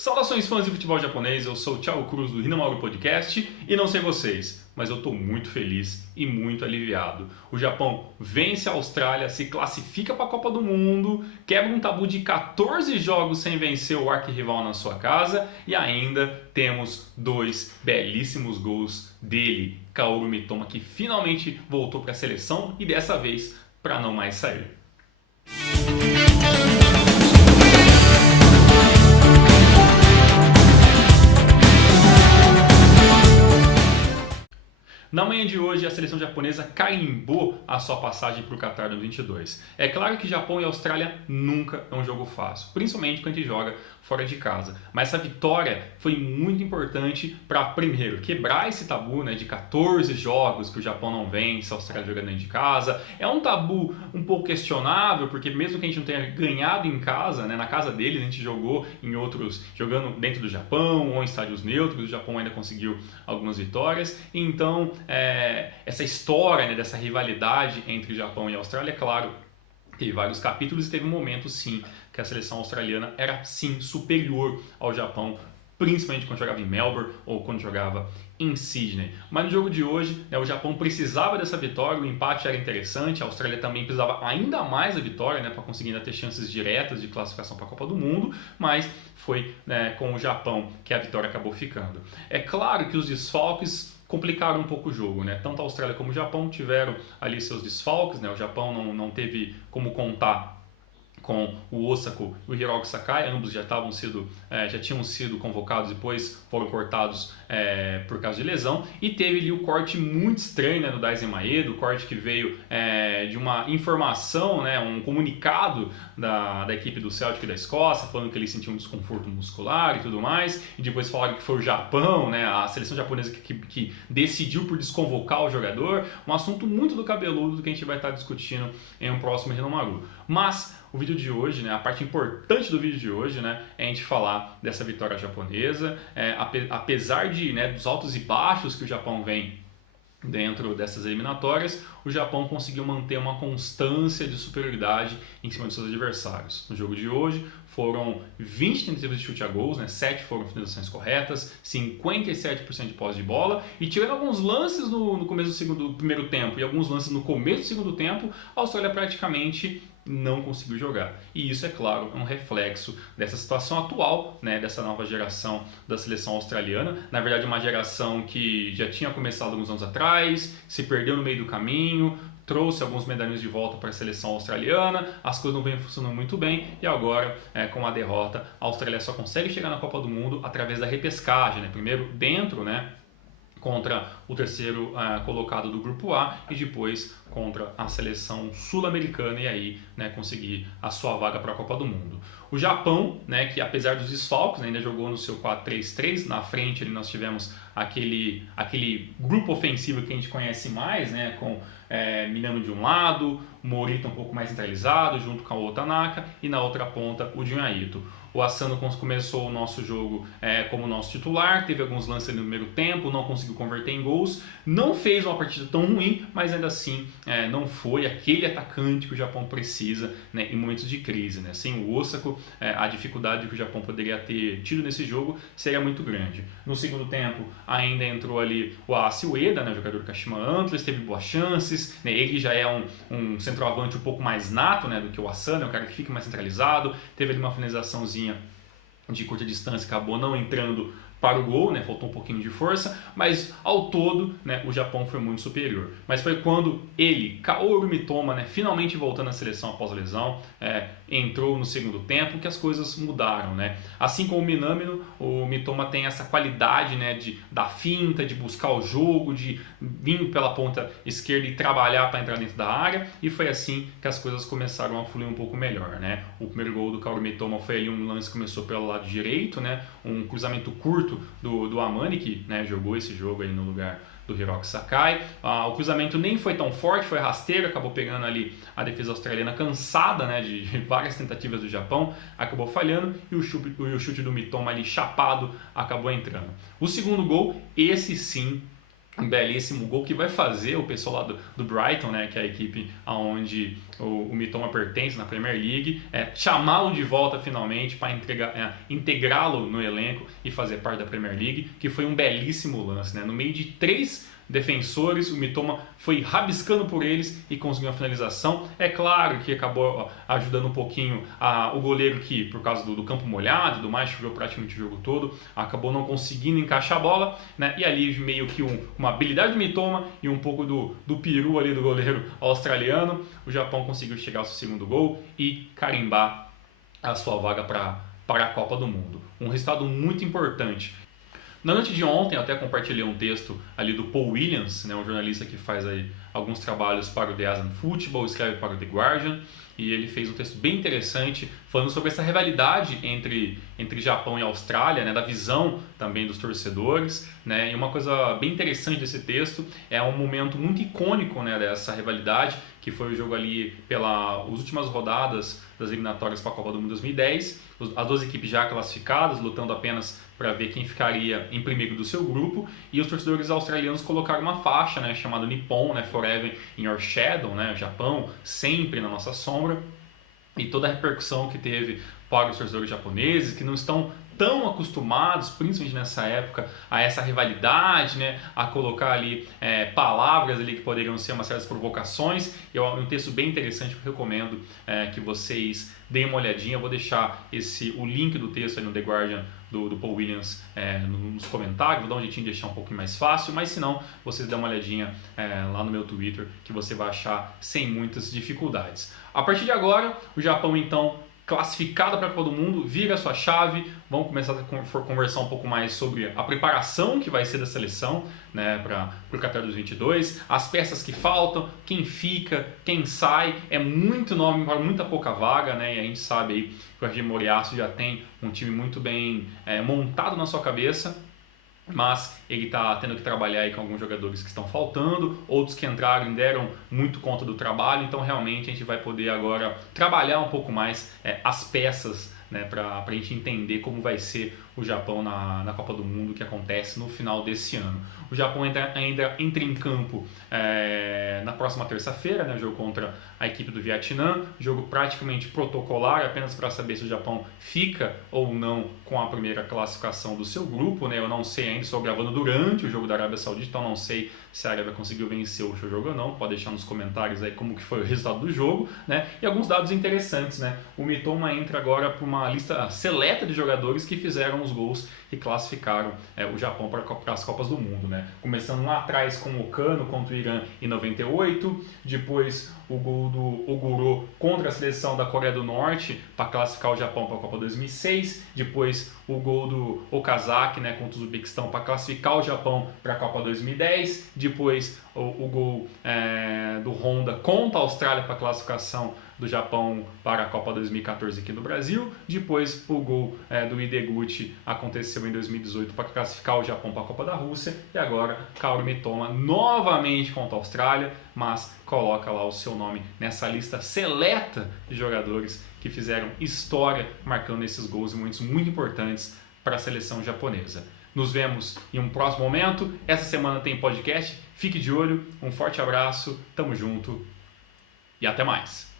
Saudações fãs de futebol japonês, eu sou o Thiago Cruz do Hinamaru Podcast e não sei vocês, mas eu estou muito feliz e muito aliviado. O Japão vence a Austrália, se classifica para a Copa do Mundo, quebra um tabu de 14 jogos sem vencer o arquirrival na sua casa e ainda temos dois belíssimos gols dele, Kaoru Mitoma, que finalmente voltou para a seleção e dessa vez para não mais sair. Na manhã de hoje, a seleção japonesa carimbou a sua passagem para o Qatar 2022. É claro que Japão e Austrália nunca é um jogo fácil, principalmente quando a gente joga fora de casa. Mas essa vitória foi muito importante para, primeiro, quebrar esse tabu de 14 jogos que o Japão não vence, a Austrália jogando dentro de casa. É um tabu um pouco questionável, porque mesmo que a gente não tenha ganhado em casa, na casa deles, a gente jogou em outros, jogando dentro do Japão ou em estádios neutros, o Japão ainda conseguiu algumas vitórias. Então, essa história dessa rivalidade entre Japão e Austrália, é claro, teve vários capítulos e teve um momento, sim, que a seleção australiana era, sim, superior ao Japão, principalmente quando jogava em Melbourne ou quando jogava em Sydney. Mas no jogo de hoje, o Japão precisava dessa vitória, o empate era interessante, a Austrália também precisava ainda mais da vitória para conseguir ainda ter chances diretas de classificação para a Copa do Mundo, mas foi com o Japão que a vitória acabou ficando. É claro que os desfalques complicaram um pouco o jogo, Tanto a Austrália como o Japão tiveram ali seus desfalques, O Japão não teve como contar com o Osako e o Hiroki Sakai, ambos já tinham sido convocados, depois foram cortados por causa de lesão, e teve ali o corte muito estranho do Daizen Maeda, o corte que veio de uma informação, um comunicado da equipe do Celtic da Escócia, falando que ele sentia um desconforto muscular e tudo mais, e depois falaram que foi o Japão, a seleção japonesa que decidiu por desconvocar o jogador, um assunto muito do cabeludo que a gente vai estar discutindo em um próximo Hinamaru. Mas o vídeo de hoje, a parte importante do vídeo de hoje, é a gente falar dessa vitória japonesa, apesar dos altos e baixos que o Japão vem dentro dessas eliminatórias, o Japão conseguiu manter uma constância de superioridade em cima dos seus adversários. No jogo de hoje foram 20 tentativas de chute a gols, 7 foram finalizações corretas, 57% de posse de bola, e tirando alguns lances no começo do primeiro tempo e alguns lances no começo do segundo tempo, a Austrália praticamente não conseguiu jogar. E isso, é claro, é um reflexo dessa situação atual, dessa nova geração da seleção australiana. Na verdade, uma geração que já tinha começado alguns anos atrás, se perdeu no meio do caminho, trouxe alguns medalhões de volta para a seleção australiana, as coisas não vêm funcionando muito bem, e agora, com a derrota, a Austrália só consegue chegar na Copa do Mundo através da repescagem, primeiro dentro, contra o terceiro colocado do grupo A e depois contra a seleção sul-americana e aí conseguir a sua vaga para a Copa do Mundo. O Japão, que apesar dos desfalques ainda jogou no seu 4-3-3, na frente ali nós tivemos aquele grupo ofensivo que a gente conhece mais, com Minami de um lado, Morita um pouco mais centralizado junto com a Otanaka e na outra ponta o Junya Ito. O Asano começou o nosso jogo como nosso titular, teve alguns lances no primeiro tempo, não conseguiu converter em gols, não fez uma partida tão ruim, mas ainda assim não foi aquele atacante que o Japão precisa em momentos de crise. Sem o Osako, a dificuldade que o Japão poderia ter tido nesse jogo seria muito grande. No segundo tempo ainda entrou ali o Aasi Ueda, jogador do Kashima Antlers, teve boas chances, ele já é um centroavante um pouco mais nato do que o Asano, é um cara que fica mais centralizado, teve ali uma finalizaçãozinha de curta distância, acabou não entrando para o gol, faltou um pouquinho de força, mas ao todo o Japão foi muito superior. Mas foi quando ele, Kaoru Mitoma, finalmente voltando à seleção após a lesão, entrou no segundo tempo, que as coisas mudaram. Assim como o Minami, o Mitoma tem essa qualidade da finta, de buscar o jogo, de vir pela ponta esquerda e trabalhar para entrar dentro da área, e foi assim que as coisas começaram a fluir um pouco melhor. O primeiro gol do Kaoru Mitoma foi ali um lance que começou pelo lado direito, um cruzamento curto do Amani, que jogou esse jogo aí no lugar do Hiroki Sakai. O cruzamento nem foi tão forte, foi rasteiro, acabou pegando ali a defesa australiana cansada de várias tentativas do Japão, acabou falhando, e o chute do Mitoma ali chapado acabou entrando. O segundo gol, esse sim, um belíssimo gol que vai fazer o pessoal lá do Brighton, né, que é a equipe aonde o Mitoma pertence na Premier League, chamá-lo de volta finalmente para integrá-lo no elenco e fazer parte da Premier League, que foi um belíssimo lance, né? No meio de 3 defensores, o Mitoma foi rabiscando por eles e conseguiu a finalização. É claro que acabou ajudando um pouquinho o goleiro que, por causa do campo molhado e tudo mais, choveu praticamente o jogo todo, acabou não conseguindo encaixar a bola, né? E ali meio que uma habilidade do Mitoma e um pouco do peru ali do goleiro australiano, o Japão conseguiu chegar ao seu segundo gol e carimbar a sua vaga para a Copa do Mundo. Um resultado muito importante. Na noite de ontem, eu até compartilhei um texto ali do Paul Williams, né, um jornalista que faz aí alguns trabalhos para o The Asian Football, escreve para o The Guardian, e ele fez um texto bem interessante falando sobre essa rivalidade entre Japão e Austrália, né, da visão também dos torcedores, né, e uma coisa bem interessante desse texto é um momento muito icônico, né, dessa rivalidade, que foi o jogo ali pelas últimas rodadas das eliminatórias para a Copa do Mundo 2010, as 2 equipes já classificadas, lutando apenas para ver quem ficaria em primeiro do seu grupo, e os torcedores australianos colocaram uma faixa, né, chamada Nippon, né, Forever in Your Shadow, né, Japão sempre na nossa sombra, e toda a repercussão que teve para os torcedores japoneses, que não estão tão acostumados, principalmente nessa época, a essa rivalidade, né, a colocar ali palavras ali que poderiam ser uma série de provocações. É um texto bem interessante que eu recomendo que vocês deem uma olhadinha. Eu vou deixar o link do texto aí no The Guardian do Paul Williams nos comentários, vou dar um jeitinho de deixar um pouquinho mais fácil, mas se não, vocês dêem uma olhadinha lá no meu Twitter, que você vai achar sem muitas dificuldades. A partir de agora, o Japão então classificado para a Copa do Mundo, vira a sua chave, vamos começar a conversar um pouco mais sobre a preparação que vai ser da seleção, né, para o Qatar 2022, as peças que faltam, quem fica, quem sai, é muito nome para muita pouca vaga, né, e a gente sabe aí que o Hajime Moriyasu já tem um time muito bem montado na sua cabeça, mas ele está tendo que trabalhar aí com alguns jogadores que estão faltando, outros que entraram e deram muito conta do trabalho, então realmente a gente vai poder agora trabalhar um pouco mais as peças, né, para a gente entender como vai ser o Japão na Copa do Mundo que acontece no final desse ano. O Japão ainda entra em campo na próxima terça-feira, né, jogo contra a equipe do Vietnã, jogo praticamente protocolar, apenas para saber se o Japão fica ou não com a primeira classificação do seu grupo, né? Eu não sei ainda, estou gravando durante o jogo da Arábia Saudita, então não sei se a Arábia conseguiu vencer o seu jogo ou não, pode deixar nos comentários aí como que foi o resultado do jogo, né? E alguns dados interessantes, né? O Mitoma entra agora para uma lista seleta de jogadores que fizeram os gols e classificaram o Japão para as Copas do Mundo, né? Começando lá atrás com o Kano contra o Irã em 98, depois o gol do Oguro contra a seleção da Coreia do Norte para classificar o Japão para a Copa 2006, depois o gol do Okazaki, né, contra o Uzbequistão para classificar o Japão para a Copa 2010, depois o gol do Honda contra a Austrália para a classificação do Japão para a Copa 2014 aqui no Brasil, depois o gol do Ideguchi aconteceu em 2018 para classificar o Japão para a Copa da Rússia, e agora Kaoru Mitoma novamente contra a Austrália, mas coloca lá o seu nome nessa lista seleta de jogadores que fizeram história marcando esses gols e momentos muito importantes para a seleção japonesa. Nos vemos em um próximo momento. Essa semana tem podcast, fique de olho, um forte abraço, tamo junto e até mais!